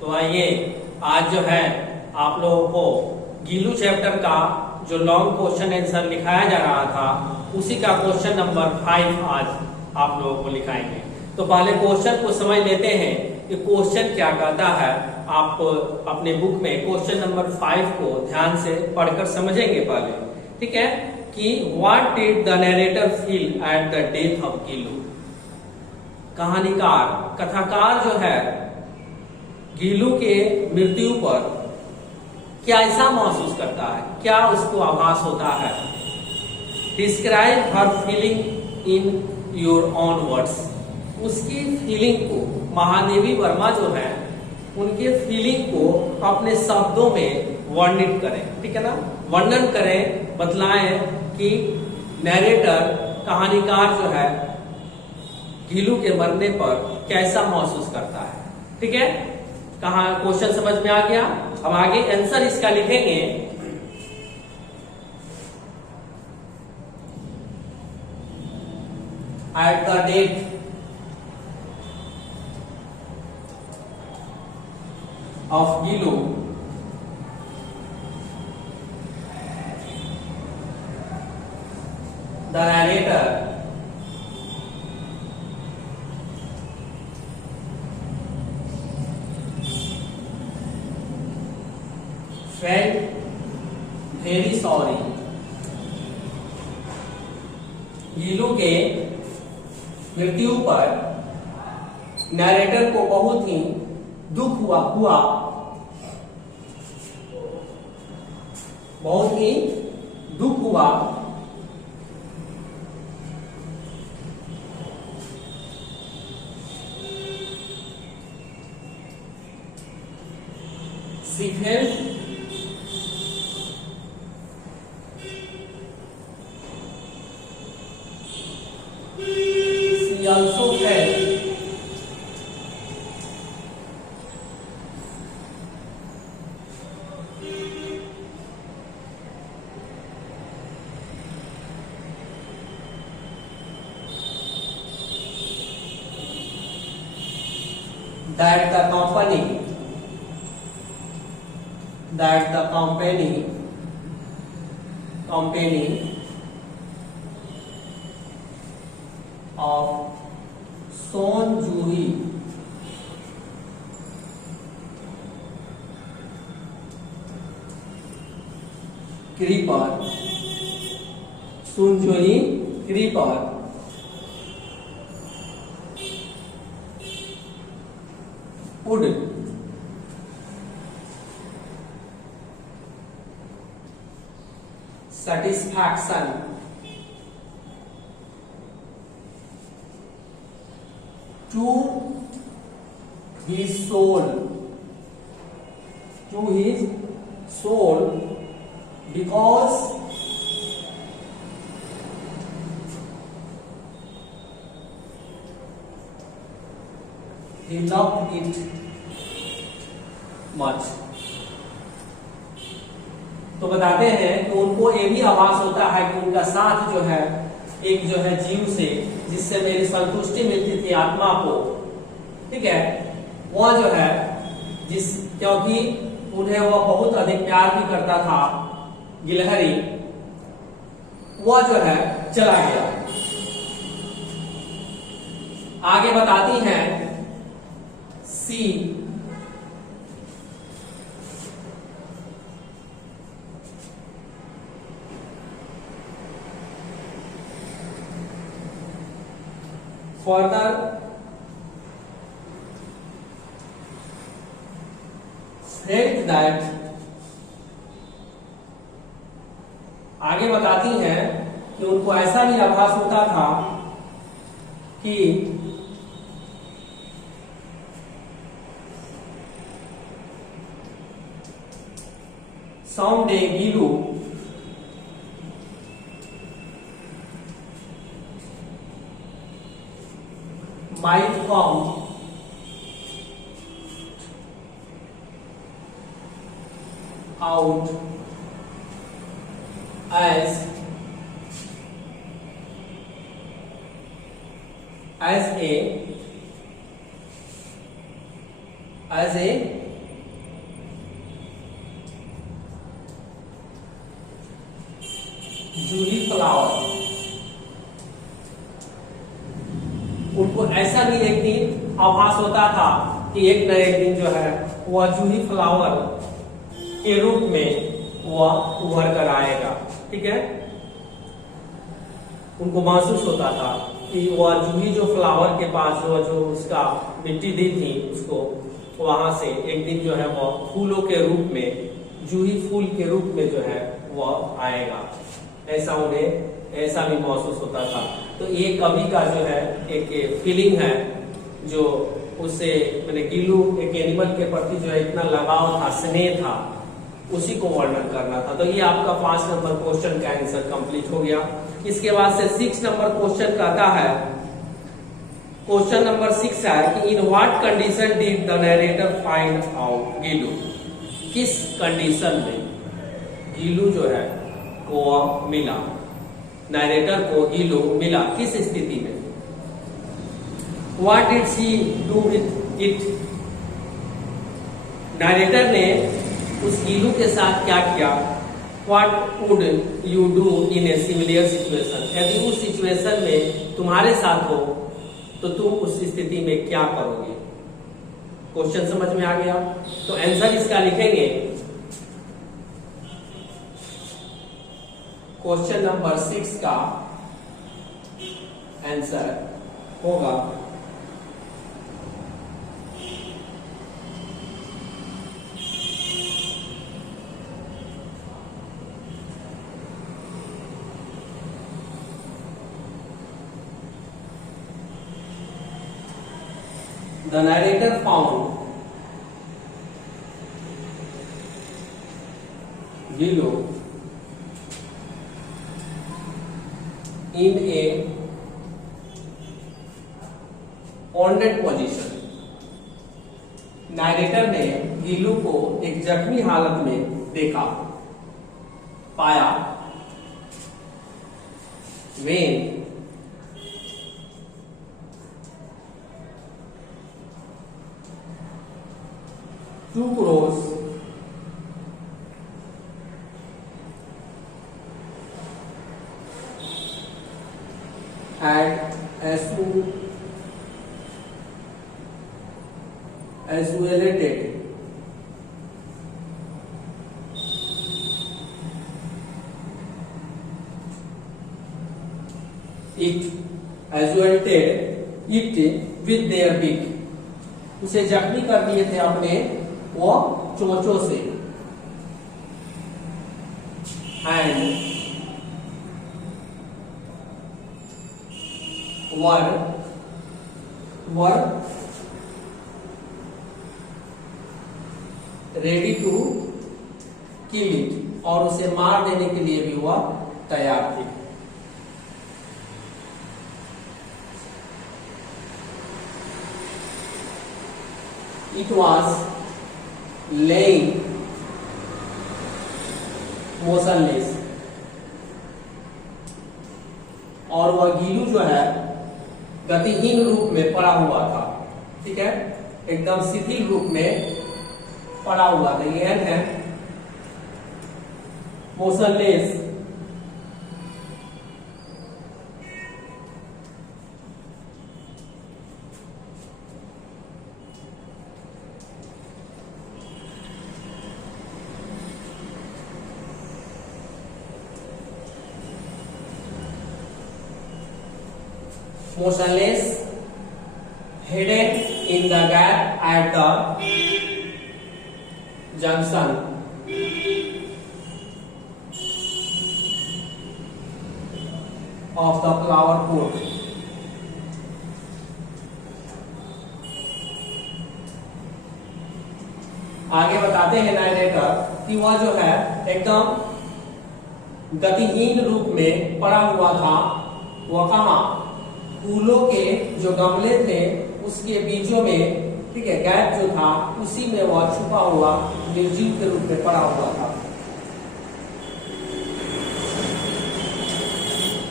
तो आइए आज जो है आप लोगों को गीलू चैप्टर का जो लॉन्ग क्वेश्चन आंसर लिखाया जा रहा था उसी का क्वेश्चन नंबर 5 आज आप लोगों को लिखाएंगे। तो पहले क्वेश्चन को समझ लेते हैं कि क्वेश्चन क्या कहता है। आप अपने बुक में क्वेश्चन नंबर 5 को ध्यान से पढ़कर समझेंगे पहले, ठीक है, कि what did the narrator feel at the death of Gillu. कहानीकार कथाकार जो है गीलू के मृत्यु पर क्या ऐसा महसूस करता है, क्या उसको आभास होता है। Describe her feeling in your own words. उसकी फीलिंग को, महादेवी वर्मा जो है उनके फीलिंग को अपने शब्दों में वर्णित करें, ठीक है ना, वर्णन करें, बतलाएं कि नैरेटर कहानीकार जो है गीलू के मरने पर कैसा महसूस करता है। ठीक है, कहा क्वेश्चन समझ में आ गया। अब आगे आंसर इसका लिखेंगे। At the date of Gillu the narrator felt very sorry। गीलू के मृत्यु पर नरेटर को बहुत ही दुख हुआ बहुत ही दुख हुआ। She felt also felt that the company of sonjuhi creeper sonjuhi creeper would satisfaction to his soul because he loved it much। तो बताते हैं कि उनको ये भी आभास होता है कि उनका साथ जो है एक जो है जीव से, जिससे मेरी संतुष्टि मिलती थी आत्मा को, ठीक है, वह जो है क्योंकि उन्हें वह बहुत अधिक प्यार भी करता था गिलहरी, वह जो है चला गया। आगे बताती हैं सी further felt that, आगे बताती हैं कि उनको ऐसा भी आभास होता था कि someday गीलू might come out as as a उनको ऐसा भी एक दिन आभास होता था कि एक न एक दिन जो है वह जूही फ्लावर के रूप में वह उभर कर आएगा। ठीक है, उनको महसूस होता था कि वह जूही जो फ्लावर के पास जो उसका मिट्टी दी थी उसको, वहां से एक दिन जो है वह फूलों के रूप में, जूही फूल के रूप में जो है वह आएगा। ऐसा उन्हें ऐसा भी महसूस होता था। तो ये कवि का जो है एक फीलिंग है जो उससे मैंने गिल्लू एक एनिमल के प्रति जो है इतना लगाव था, स्नेह था, उसी को वर्णन करना था। तो ये आपका 5 नंबर क्वेश्चन का आंसर कंप्लीट हो गया। इसके बाद से 6 नंबर क्वेश्चन कहता है, क्वेश्चन नंबर 6 है कि in what condition did the narrator find out Gillu, किस कंडीशन में गिल्लू जो है वो मिला, नरेटर को गिल्लू मिला, किस स्थिति में। What did she do with it, narrator ने उस गिल्लू के साथ क्या किया। What would you do in a similar situation, यदि उस सिचुएशन में तुम्हारे साथ हो तो तुम उस स्थिति में क्या करोगे। क्वेश्चन समझ में आ गया? तो आंसर इसका लिखेंगे, क्वेश्चन नंबर 6 का आंसर होगा the narrator found Gillo in a wounded position, narrator ने गिल्लू को एक जख्मी हालत में देखा, पाया। when two crows had associated it with their beak, उसे जख्मी कर दिए थे अपने वो चोंचों से। and were ready to kill it, और उसे मार देने के लिए भी वह तैयार थे। It was laying motionless, और वह गिल्लू जो है गतिहीन रूप में पड़ा हुआ था। ठीक है, एकदम शिथिल रूप में पड़ा हुआ था। ये है motionless, motionless, hidden in the gap at the junction of the flower pot. आगे बताते हैं नारेटर कि वह जो है एकदम गतिहीन रूप में पड़ा हुआ था। वह कहाँ, फूलों के जो गमले थे उसके बीचों में, ठीक है, गैप जो था उसी में वह छुपा हुआ निर्जीव के रूप में पड़ा हुआ था।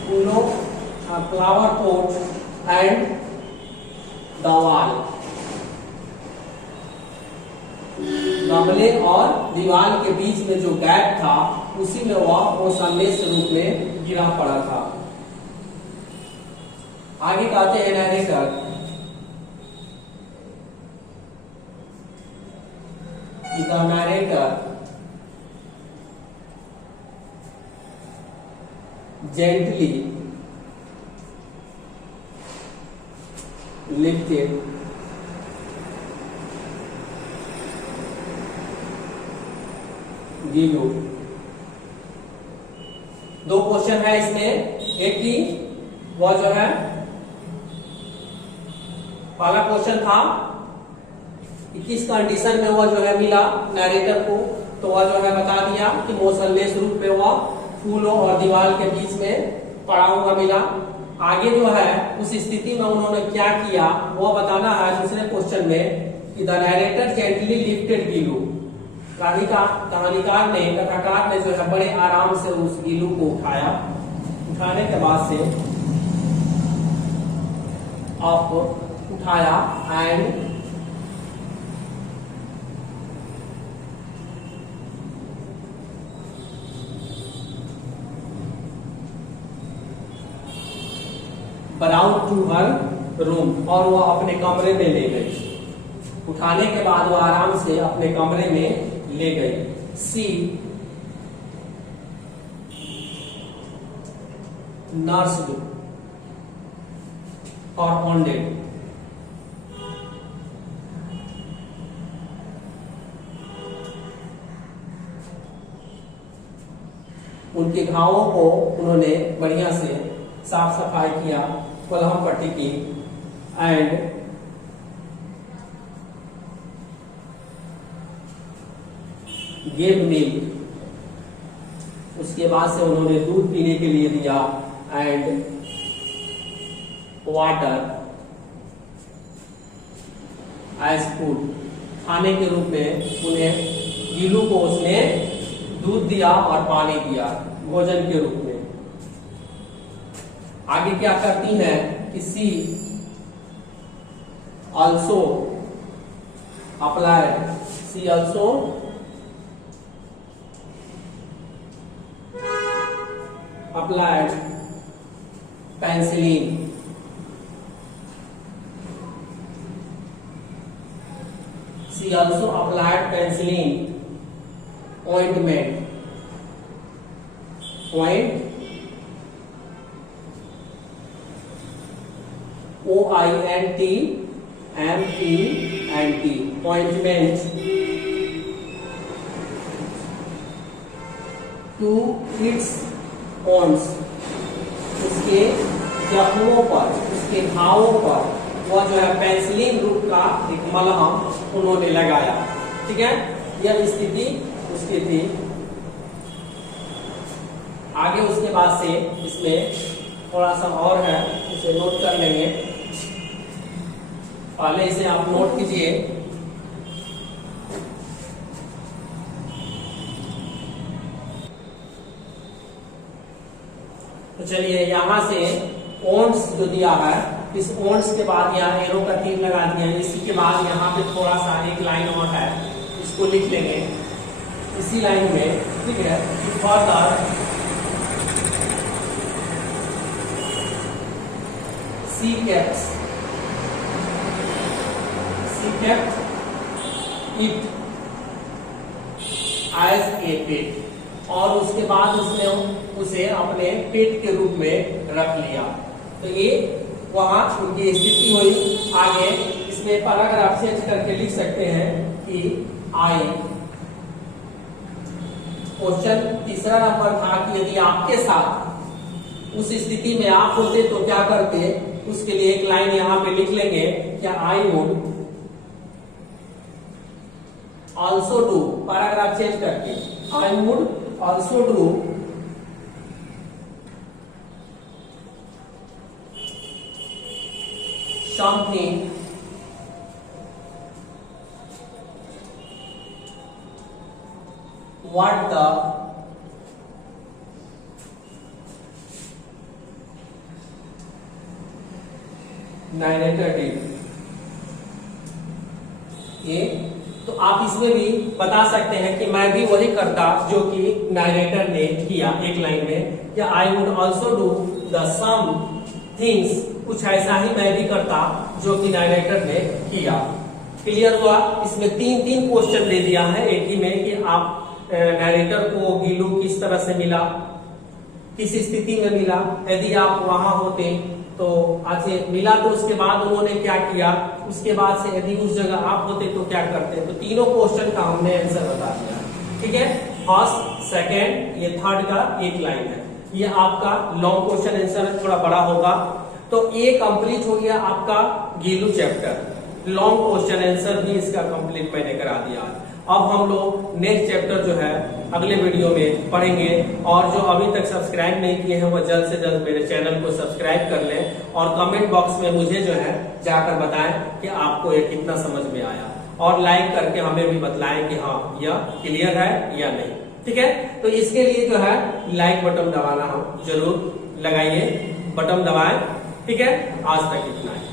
फूलों, flower pot and the wall, गमले और दीवार के बीच में जो गैप था उसी में वह मोशनलेस रूप में गिरा पड़ा था। आगे कहते हैं narrator the narrator gently lifted Gillu. दो क्वेश्चन है इसमें, एक की वो जो है पहला क्वेश्चन था कि किस कंडीशन में वो जो है मिला नरेटर को, तो वह जो है बता दिया कि मोशनलेस रूप में वह फूलों और दीवार के बीच में पड़ा हुआ मिला। आगे जो है उस स्थिति में उन्होंने क्या किया वो बताना है दूसरे क्वेश्चन में कि the narrator gently lifted Gillu. कहानीकार ने कथाकार ने जो है बड़े आराम से उस गिलू को उठाया, उठाने के बाद से आप उठाया and brought to her room, और वह अपने कमरे में ले गई। उठाने के बाद वह आराम से अपने कमरे में ले गई। सी नर्स्ड और ऑन्डेड, उनके घावों को उन्होंने बढ़िया से साफ सफाई किया, मलहम पट्टी की एंड गेव मिल्क, उसके बाद से उन्होंने दूध पीने के लिए दिया एंड वाटर एज फूड, खाने के रूप में उन्हें गिलू को उसने दूध दिया और पानी दिया भोजन के रूप में। आगे क्या करती है कि she also applied, she also applied penicillin, she also applied penicillin ointment, ointment, ointment to its wounds, उसके जख्मों पर, उसके घावों पर वह जो है पेनिसिलिन रूप का एक मलहम उन्होंने लगाया। ठीक है, यह स्थिति उसकी थी। आगे उसके बाद से इसमें थोड़ा सा और है, इसे नोट कर लेंगे। पहले इसे आप नोट कीजिए। तो चलिए यहाँ से ओन्स जो दिया है, इस ओन्स के बाद यहाँ एरो का तीर लगा दिया है। इसी के बाद यहाँ पे थोड़ा सा एक लाइन और है, इसको लिख लेंगे इसी लाइन में। ठीक है, further see kept it as a pet, और उसके बाद उसने उसे अपने पेट के रूप में रख लिया। तो ये वहां उनकी स्थिति हुई। आगे इसमें पैराग्राफ चेंज करके लिख सकते हैं कि आई, क्वेश्चन तीसरा नंबर था कि यदि आपके साथ उस स्थिति में आप होते तो क्या करते, उसके लिए एक लाइन यहां पे लिख लेंगे क्या I would also do, paragraph change करके I would also do something what the narrator did। ये तो आप इसमें भी बता सकते हैं कि मैं भी वही करता जो कि नरेटर ने किया एक लाइन में, या I would also do the some things कुछ ऐसा ही मैं भी करता जो कि डायरेक्टर ने किया। क्लियर हुआ? इसमें तीन तीन क्वेश्चन दे दिया है एक ही में कि आप नरेटर को गीलू किस तरह से मिला, किस स्थिति में मिला, यदि आप वहां होते तो अच्छे मिला तो उसके बाद उन्होंने क्या किया, उसके बाद से यदि उस जगह आप होते तो क्या करते। तो तीनों क्वेश्चन का हमने आंसर बता दिया। ठीक है, फर्स्ट सेकेंड ये थर्ड का एक लाइन है। ये आपका लॉन्ग क्वेश्चन आंसर थोड़ा बड़ा होगा। तो ये कंप्लीट हो गया आपका गीलू चैप्टर। लॉन्ग क्वेश्चन आंसर भी इसका कंप्लीट मैंने करा दिया। अब हम लोग नेक्स्ट चैप्टर जो है अगले वीडियो में पढ़ेंगे। और जो अभी तक सब्सक्राइब नहीं किए हैं वो जल्द से जल्द मेरे चैनल को सब्सक्राइब कर लें और कमेंट बॉक्स में मुझे जो है जाकर बताएं कि आपको ये कितना समझ में आया, और लाइक करके हमें भी बतलाएं कि हाँ यह क्लियर है या नहीं। ठीक है, तो इसके लिए जो है लाइक बटन दबाना हम जरूर लगाइए, बटन दबाएं। ठीक है, आज तक इतना ही।